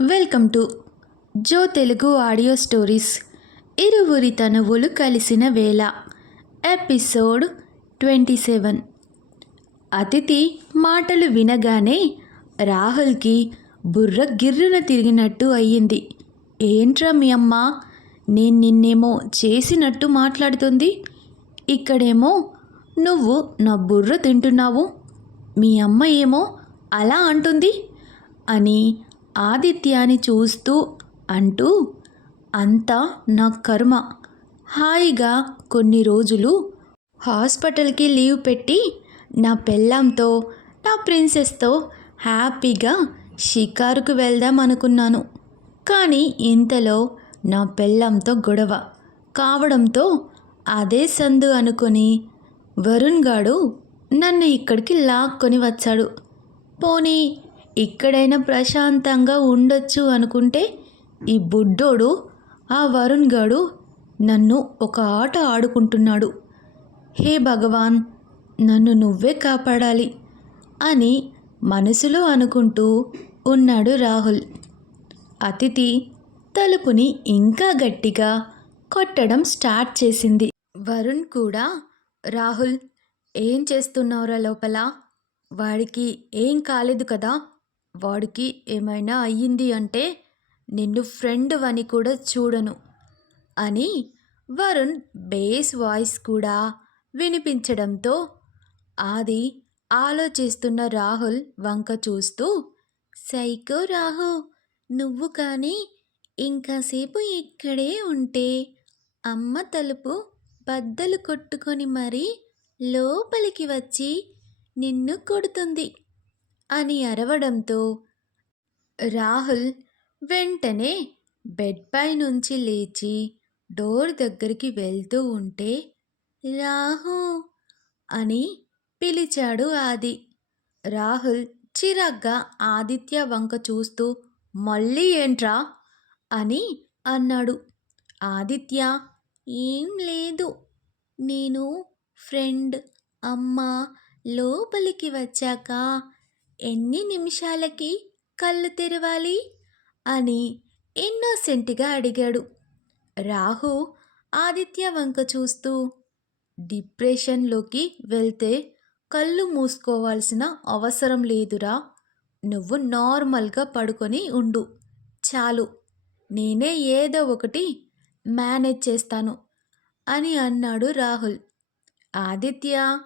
Welcome to Jo Telugu audio stories. ఇరువురి తనువులు కలిసిన వేళ. Episode twenty seven. అతిథి మాటలు వినగానే రాహుల్కి బుర్ర గిర్రున తిరిగినట్టు అయ్యింది. ఏంట్రా మీ అమ్మ? నేను నిన్నేమో చేసినట్టు మాట్లాడుతుంది. ఇక్కడేమో నువ్వు నా బుర్ర తింటున్నావు. మీ అమ్మ ఏమో అలా అంటుంది అని ఆదిత్యాని చూస్తూ అంటూ అంతా నా కర్మ. హాయిగా కొన్ని రోజులు హాస్పిటల్కి లీవ్ పెట్టి నా పెళ్ళాంతో నా ప్రిన్సెస్తో హ్యాపీగా షికారుకు వెళ్దాం అనుకున్నాను. కానీ ఇంతలో నా పెళ్ళంతో గొడవ. కావడంతో అదే సందు అనుకొని వరుణ్ గాడు నన్ను ఇక్కడికి లాక్కొని వచ్చాడు. పోనీ ఇక్కడైనా ప్రశాంతంగా ఉండొచ్చు అనుకుంటే ఈ బుడ్డోడు ఆ వరుణ్ గాడు నన్ను ఒక ఆట ఆడుకుంటున్నాడు. హే భగవాన్ నన్ను నువ్వే కాపాడాలి అని మనసులో అనుకుంటూ ఉన్నాడు రాహుల్. అతిథి తలుపుని ఇంకా గట్టిగా కొట్టడం స్టార్ట్ చేసింది. వరుణ్ కూడా రాహుల్ ఏం చేస్తున్నావురా లోపల? వాడికి ఏం కాలేదు కదా? వాడికి ఏమైనా అయ్యింది అంటే నిన్ను ఫ్రెండ్ అని కూడా చూడను అని వరుణ్ బేస్ వాయిస్ కూడా వినిపించడంతో ఆది ఆలోచిస్తున్న రాహుల్ వంక చూస్తూ సైకో రాహు నువ్వు కానీ ఇంకాసేపు ఇక్కడే ఉంటే అమ్మ తలుపు బద్దలు కొట్టుకొని మరీ లోపలికి వచ్చి నిన్ను కొడుతుంది. అని అరవడంతో రాహుల్ వెంటనే బెడ్పై నుంచి లేచి డోర్ దగ్గరికి వెళ్తూ ఉంటే రాహు అని పిలిచాడు ఆది. రాహుల్ చిరాగ్గా ఆదిత్య వంక చూస్తూ మళ్ళీ ఏంట్రా? అని అన్నాడు. ఆదిత్య ఏం లేదు. నేను ఫ్రెండ్ అమ్మ లోపలికి వచ్చాక ఎన్ని నిమిషాలకి కళ్ళు తెరవాలి? అని ఇన్నోసెంట్గా అడిగాడు. రాహు ఆదిత్య వంక చూస్తూ డిప్రెషన్లోకి వెళ్తే కళ్ళు మూసుకోవాల్సిన అవసరం లేదురా. నువ్వు నార్మల్గా పడుకొని ఉండు. చాలు. నేనే ఏదో ఒకటి మేనేజ్ చేస్తాను అని అన్నాడు రాహుల్. ఆదిత్య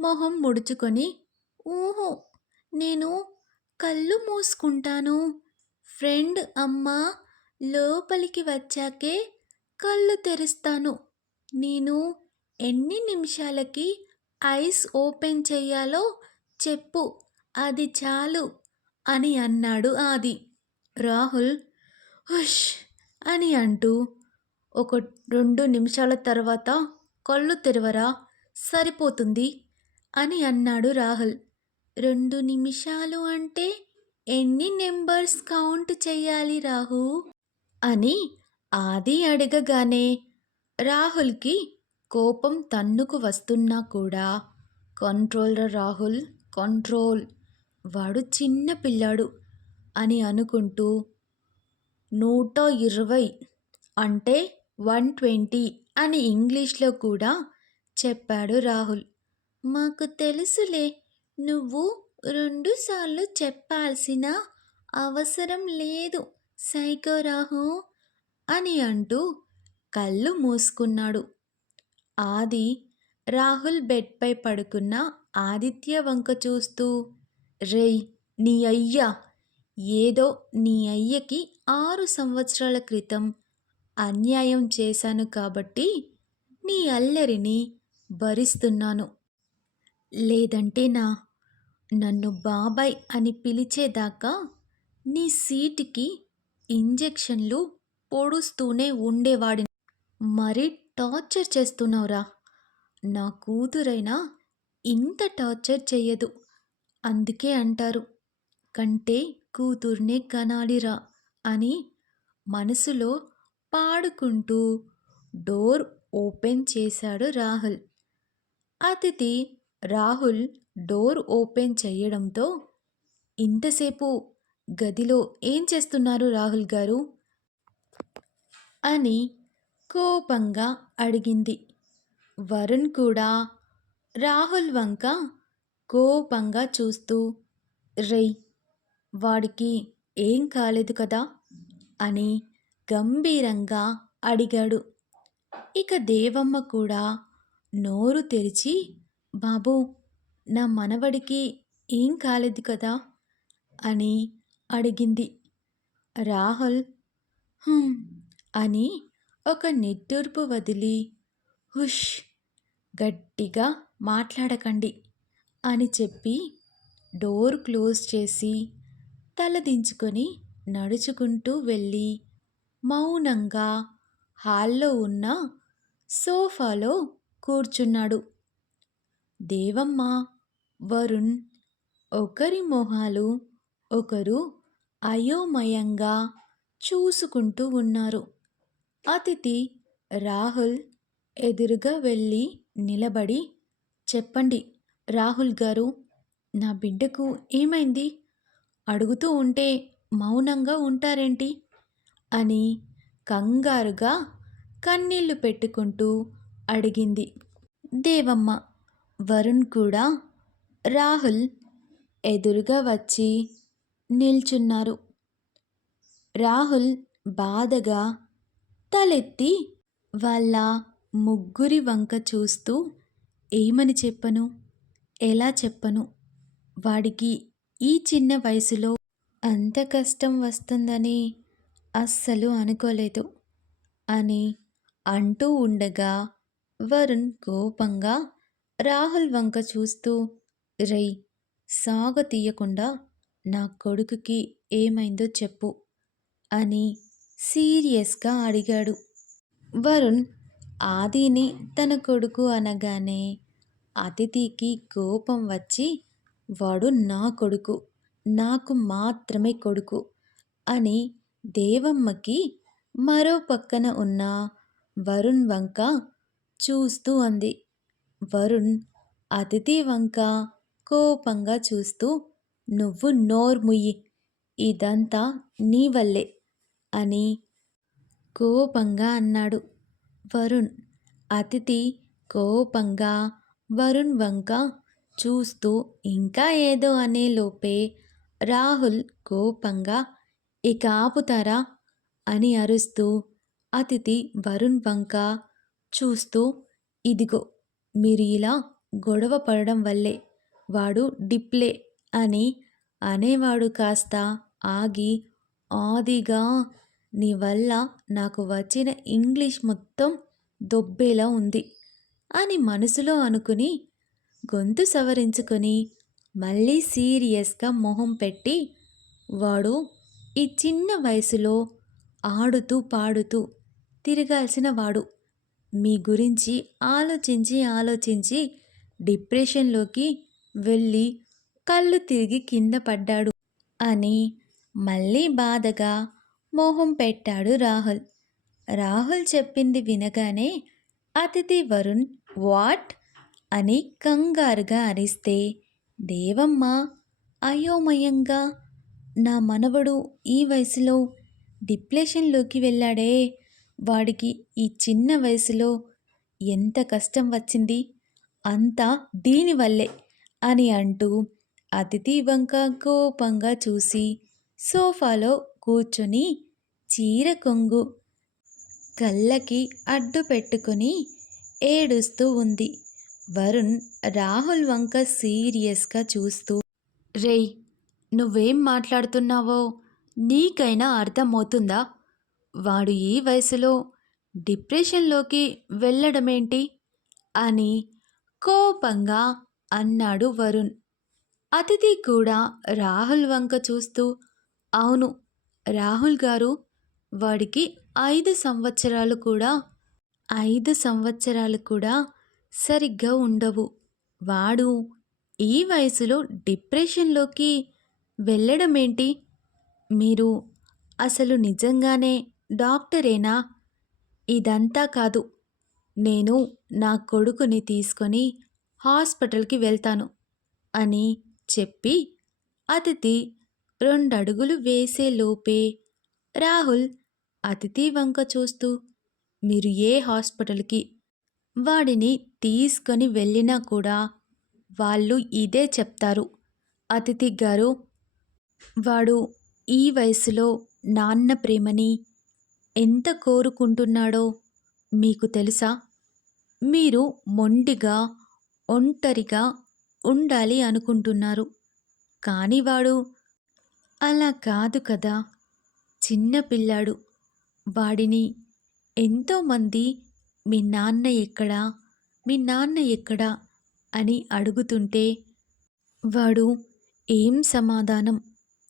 మొహం ముడుచుకొని ఊహో. నేను కళ్ళు మూసుకుంటాను. ఫ్రెండ్ అమ్మ లోపలికి వచ్చాకే కళ్ళు తెరుస్తాను. నేను ఎన్ని నిమిషాలకి ఐస్ ఓపెన్ చేయాలో చెప్పు. అది చాలు అని అన్నాడు ఆది. రాహుల్ హుష్ అని అంటూ ఒక రెండు నిమిషాల తర్వాత కళ్ళు తెరవరా సరిపోతుంది అని అన్నాడు రాహుల్. రెండు నిమిషాలు అంటే ఎన్ని నెంబర్స్ కౌంట్ చెయ్యాలి రాహు? అని ఆది అడగగానే రాహుల్కి కోపం తన్నుకు వస్తున్నా కూడా కంట్రోల్ రాహుల్ కంట్రోల్ వాడు చిన్న పిల్లాడు అని అనుకుంటూ నూట ఇరవై అంటే వన్ ట్వంటీ అని ఇంగ్లీష్లో కూడా చెప్పాడు రాహుల్. మాకు తెలుసులే నువ్వు రెండుసార్లు చెప్పాల్సిన అవసరం లేదు. సైకోరాహు అని అంటూ కళ్ళు మూసుకున్నాడు. ఆది రాహుల్ బెడ్పై పడుకున్న ఆదిత్య వంక చూస్తూ రేయ్ నీ అయ్య! ఏదో నీ అయ్యకి ఆరు సంవత్సరాల క్రితం అన్యాయం చేశాను కాబట్టి నీ అల్లరిని భరిస్తున్నాను. లేదంటే నా నన్ను బాబాయ్ అని పిలిచేదాకా నీ సీటుకి ఇంజెక్షన్లు పొడుస్తూనే ఉండేవాడిని. మరీ టార్చర్ చేస్తున్నావురా. నా కూతురైనా ఇంత టార్చర్ చేయదు అందుకే అంటారు కంటే కూతుర్నే కనాలిరా అని మనసులో పాడుకుంటూ డోర్ ఓపెన్ చేశాడు రాహుల్. అతిథి రాహుల్ డోర్ ఓపెన్ చేయడంతో ఇంతసేపు గదిలో ఏం చేస్తున్నారు రాహుల్ గారు? అని కోపంగా అడిగింది. వరుణ్ కూడా రాహుల్ వంక కోపంగా చూస్తూ రేయ్ వాడికి ఏం కాలేదు కదా? అని గంభీరంగా అడిగాడు. ఇక దేవమ్మ కూడా నోరు తెరిచి బాబు నా మనవడికి ఏం కాలేదు కదా? అని అడిగింది. రాహుల్ "హుమ్" అని ఒక నిట్టూర్పు వదిలి హుష్ గట్టిగా మాట్లాడకండి అని చెప్పి డోర్ క్లోజ్ చేసి తలదించుకొని నడుచుకుంటూ వెళ్ళి మౌనంగా హాల్లో ఉన్న సోఫాలో కూర్చున్నాడు. దేవమ్మ వరుణ్ ఒకరి మొహాలు ఒకరు అయోమయంగా చూసుకుంటూ ఉన్నారు. అతిథి రాహుల్ ఎదురుగా వెళ్ళి నిలబడి చెప్పండి రాహుల్ గారు నా బిడ్డకు ఏమైంది? అడుగుతూ ఉంటే మౌనంగా ఉంటారేంటి అని కంగారుగా కన్నీళ్ళు పెట్టుకుంటూ అడిగింది. దేవమ్మ వరుణ్ కూడా రాహుల్ ఎదురుగా వచ్చి నిల్చున్నారు. రాహుల్ బాధగా తలెత్తి వాళ్ళ ముగ్గురి వంక చూస్తూ ఏమని చెప్పను? ఎలా చెప్పను? వాడికి ఈ చిన్న వయసులో అంత కష్టం వస్తుందని అస్సలు అనుకోలేదు అని అంటూ ఉండగా వరుణ్ కోపంగా రాహుల్ వంక చూస్తూ రై సాగ తీయకుండా నా కొడుకుకి ఏమైందో చెప్పు అని సీరియస్గా అడిగాడు. వరుణ్ ఆదిని తన కొడుకు అనగానే అతిథికి కోపం వచ్చి వాడు నా కొడుకు నాకు మాత్రమే కొడుకు అని దేవమ్మకి మరో పక్కన ఉన్న వరుణ్ వంక చూస్తూ అంది. వరుణ్ అతిథి వంక కోపంగా చూస్తూ నువ్వు నోర్ముయ్యి ఇదంతా నీ వల్లే అని కోపంగా అన్నాడు వరుణ్. అతిథి కోపంగా వరుణ్ వంక చూస్తూ ఇంకా ఏదో అనే లోపే రాహుల్ కోపంగా ఇక ఆపుతారా? అని అరుస్తూ అతిథి వరుణ్ వంక చూస్తూ ఇదిగో మీరు ఇలా గొడవ పడడం వల్లే వాడు డిప్లే అని అనేవాడు కాస్త ఆగి ఆదిగా నీ వల్ల నాకు వచ్చిన ఇంగ్లీష్ మొత్తం దొబ్బేలా ఉంది అని మనసులో అనుకుని గొంతు సవరించుకొని మళ్ళీ సీరియస్గా మొహం పెట్టి వాడు ఈ చిన్న వయసులో ఆడుతూ పాడుతూ తిరగాల్సిన వాడు. మీ గురించి ఆలోచించి ఆలోచించి డిప్రెషన్లోకి వెళ్ళి కళ్ళు తిరిగి కింద పడ్డాడు. అని మళ్ళీ బాధగా మోహం పెట్టాడు రాహుల్. రాహుల్ చెప్పింది వినగానే అతిథి వరుణ్ వాట్? అని కంగారుగా అరిస్తే దేవమ్మ అయోమయంగా. నా మనవడు ఈ వయసులో డిప్రెషన్లోకి వెళ్ళాడే. వాడికి ఈ చిన్న వయసులో ఎంత కష్టం వచ్చింది. అంతా దీనివల్లే. అని అంటూ అతిథి వంక కోపంగా చూసి సోఫాలో కూర్చొని చీర కొంగు కళ్ళకి అడ్డు పెట్టుకుని ఏడుస్తూ ఉంది. వరుణ్ రాహుల్ వంక సీరియస్గా చూస్తూ రేయ్ నువ్వేం మాట్లాడుతున్నావో? నీకైనా అర్థమవుతుందా? వాడు ఈ వయసులో డిప్రెషన్లోకి వెళ్ళడమేంటి? అని కోపంగా అన్నాడు వరుణ్. అతిథి కూడా రాహుల్ వంక చూస్తూ అవును రాహుల్ గారు వాడికి ఐదు సంవత్సరాలు కూడా ఐదు సంవత్సరాలు కూడా సరిగ్గా ఉండవు. వాడు ఈ వయసులో డిప్రెషన్లోకి వెళ్ళడం ఏంటి మీరు అసలు నిజంగానే డాక్టరేనా? ఇదంతా కాదు. నేను నా కొడుకుని తీసుకొని హాస్పిటల్కి వెళ్తాను అని చెప్పి అతిథి రెండడుగులు వేసే లోపే రాహుల్ అతిథి వంక చూస్తూ మీరు ఏ హాస్పిటల్కి? వాడిని తీసుకొని వెళ్ళినా కూడా వాళ్ళు ఇదే చెప్తారు. అతిథి గారు వాడు ఈ వయసులో నాన్న ప్రేమని ఎంత కోరుకుంటున్నాడో మీకు తెలుసా? మీరు మొండిగా ఒంటరిగా ఉండాలి అనుకుంటున్నారు. కానీ వాడు అలా కాదు కదా. చిన్నపిల్లాడు వాడిని ఎంతోమంది మీ నాన్న ఎక్కడా? మీ నాన్న ఎక్కడా అని అడుగుతుంటే వాడు ఏం సమాధానం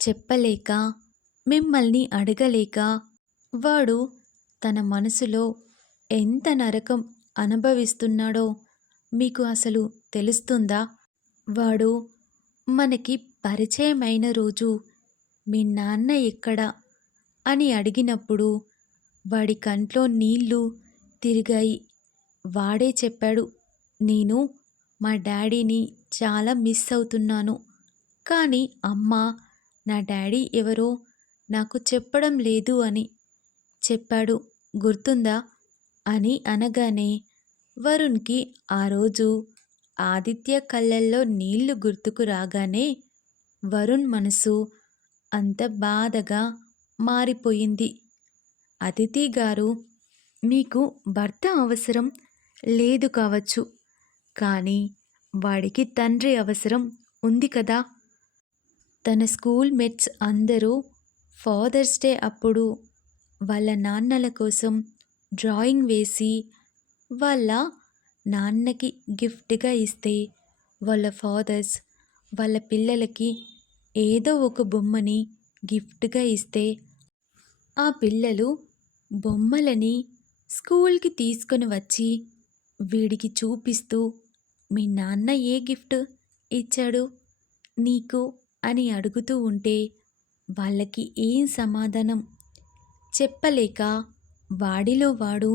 చెప్పలేక మిమ్మల్ని అడగలేక వాడు తన మనసులో ఎంత నరకం అనుభవిస్తున్నాడో మీకు అసలు తెలుస్తుందా? వాడు మనకి పరిచయమైన రోజు మీ నాన్న ఎక్కడ? అని అడిగినప్పుడు వాడి కంట్లో నీళ్ళు తిరిగాయి. వాడే చెప్పాడు నేను మా డాడీని చాలా మిస్ అవుతున్నాను. కానీ అమ్మ నా డాడీ ఎవరో నాకు చెప్పడం లేదు అని చెప్పాడు. గుర్తుందా? అని అనగానే వరుణ్కి ఆ రోజు ఆదిత్య కళ్ళల్లో నీళ్ళు గుర్తుకు రాగానే వరుణ్ మనసు అంత బాధగా మారిపోయింది. అతిథి గారు మీకు భర్త అవసరం లేదు కావచ్చు కానీ వాడికి తండ్రి అవసరం ఉంది కదా. తన స్కూల్ మెట్స్ అందరూ ఫాదర్స్ డే అప్పుడు వాళ్ళ నాన్నల కోసం డ్రాయింగ్ వేసి వాళ్ళ నాన్నకి గిఫ్ట్గా ఇస్తే వాళ్ళ ఫాదర్స్ వాళ్ళ పిల్లలకి ఏదో ఒక బొమ్మని గిఫ్ట్గా ఇస్తే ఆ పిల్లలు బొమ్మలని స్కూల్కి తీసుకొని వచ్చి వీడికి చూపిస్తూ మీ నాన్న ఏ గిఫ్ట్ ఇచ్చాడు నీకు? అని అడుగుతూ ఉంటే వాళ్ళకి ఏం సమాధానం చెప్పలేక వాడిలో వాడు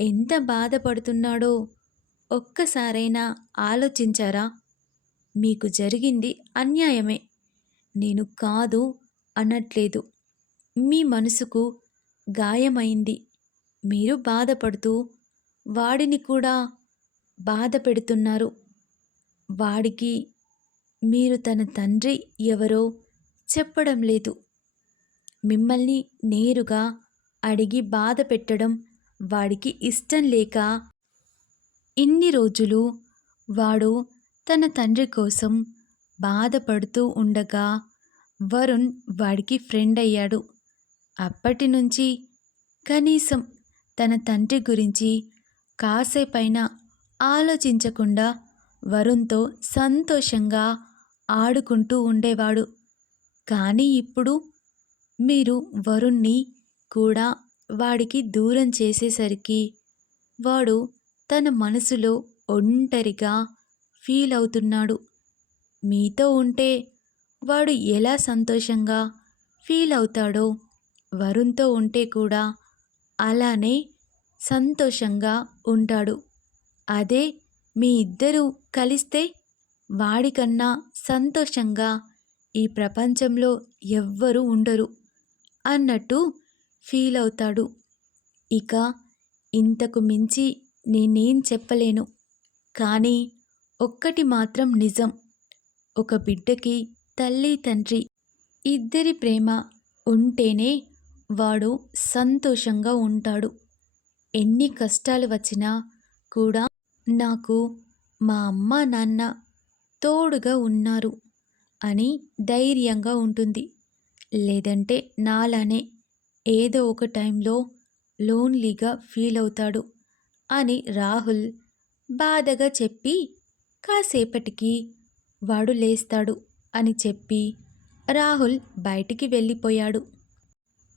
ఎంత బాధపడుతున్నాడో ఒక్కసారైనా ఆలోచించారా? మీకు జరిగింది అన్యాయమే. నేను కాదు అనట్లేదు. మీ మనసుకు గాయమైంది. మీరు బాధపడుతూ వాడిని కూడా బాధ పెడుతున్నారు వాడికి మీరు తన తండ్రి ఎవరో చెప్పడం లేదు. మిమ్మల్ని నేరుగా అడిగి బాధ పెట్టడం వాడికి ఇష్టం లేక ఇన్ని రోజులు వాడు తన తండ్రి కోసం బాధపడుతూ ఉండగా వరుణ్ వాడికి ఫ్రెండ్ అయ్యాడు. అప్పటి నుంచి కనీసం తన తండ్రి గురించి కాసేపైనా ఆలోచించకుండా వరుణ్తో సంతోషంగా ఆడుకుంటూ ఉండేవాడు. కానీ ఇప్పుడు మీరు వరుణ్ణి కూడా వాడికి దూరం చేసేసరికి వాడు తన మనసులో ఒంటరిగా ఫీల్ అవుతున్నాడు. మీతో ఉంటే వాడు ఎలా సంతోషంగా ఫీల్ అవుతాడో వరుణ్తో ఉంటే కూడా అలానే సంతోషంగా ఉంటాడు. అదే మీ ఇద్దరూ కలిస్తే వాడికన్నా సంతోషంగా ఈ ప్రపంచంలో ఎవ్వరూ ఉండరు అన్నట్టు ఫీల్ అవుతాడు ఇక ఇంతకు మించి నేనేం చెప్పలేను. కానీ ఒక్కటి మాత్రం నిజం. ఒక బిడ్డకి తల్లి తండ్రి ఇద్దరి ప్రేమ ఉంటేనే వాడు సంతోషంగా ఉంటాడు. ఎన్ని కష్టాలు వచ్చినా కూడా నాకు మా అమ్మ నాన్న తోడుగా ఉన్నారు అని ధైర్యంగా ఉంటుంది. లేదంటే నాలానే ఏదో ఒక టైంలో లోన్లీగా ఫీల్ అవుతాడు అని రాహుల్ బాధగా చెప్పి కాసేపటికి వాడు లేస్తాడు అని చెప్పి రాహుల్ బయటికి వెళ్ళిపోయాడు.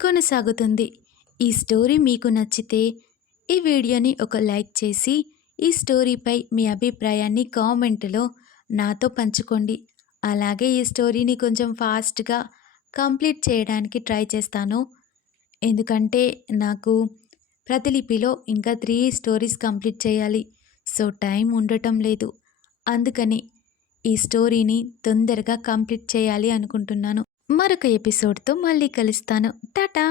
కొనసాగుతుంది. ఈ స్టోరీ మీకు నచ్చితే ఈ వీడియోని ఒక లైక్ చేసి ఈ స్టోరీపై మీ అభిప్రాయాన్ని కామెంట్లో నాతో పంచుకోండి. అలాగే ఈ స్టోరీని కొంచెం ఫాస్ట్గా కంప్లీట్ చేయడానికి ట్రై చేస్తాను. ఎందుకంటే నాకు ప్రతిలిపిలో ఇంకా త్రీ స్టోరీస్ కంప్లీట్ చేయాలి. సో టైం ఉండటం లేదు. అందుకని ఈ స్టోరీని తొందరగా కంప్లీట్ చేయాలి అనుకుంటున్నాను. మరొక ఎపిసోడ్తో మళ్ళీ కలుస్తాను. టాటా!